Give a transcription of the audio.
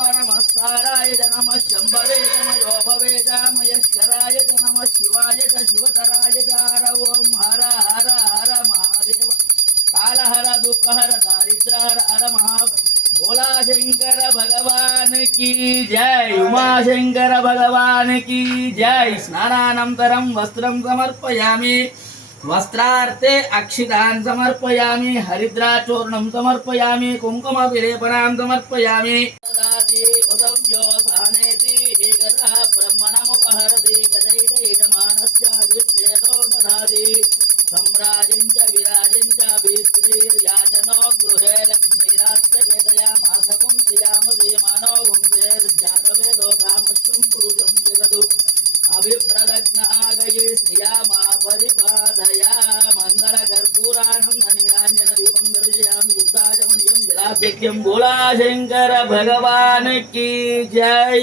नमस्काराय च नमः शंभवे च मयोभवे च मयस्कराय च नमः शिवाय च शिवतराय च हर ओम हर हर हर महादेव काल हर दुख हर दारिद्र हर हर महा भोला शंकर भगवान की जय। उमा शंकर भगवान की जय। स्नानानंतरं वस्त्रं समर्पयामि वस्त्रार्थे अक्षितान् समर्पयामि हरिद्राचूर्णं समर्पयामि कुङ्कुमविलेपनां समर्पयामि ददाति उदव्यो सहनेति एकदा ब्रह्मणमुपहरति गदैरयजमानस्यायुष्येतो ददाति सम्राजं च विराजं च भित्तिर्याचनो गृहे लक्ष्मीराष्ट्रकेतया मासकुं श्रियामदेमानो गुंसेर्जातवेदो कामश्वं पुरुषं जगतु अभिप्रदग्नागये श्रियामा परिपादया मङ्गलकर्पूराणं धनिराञ्जनदीपं दर्शयामि शुद्धाचमनीयं जलाभ्यक्यं भोला शंकर भगवान की जय।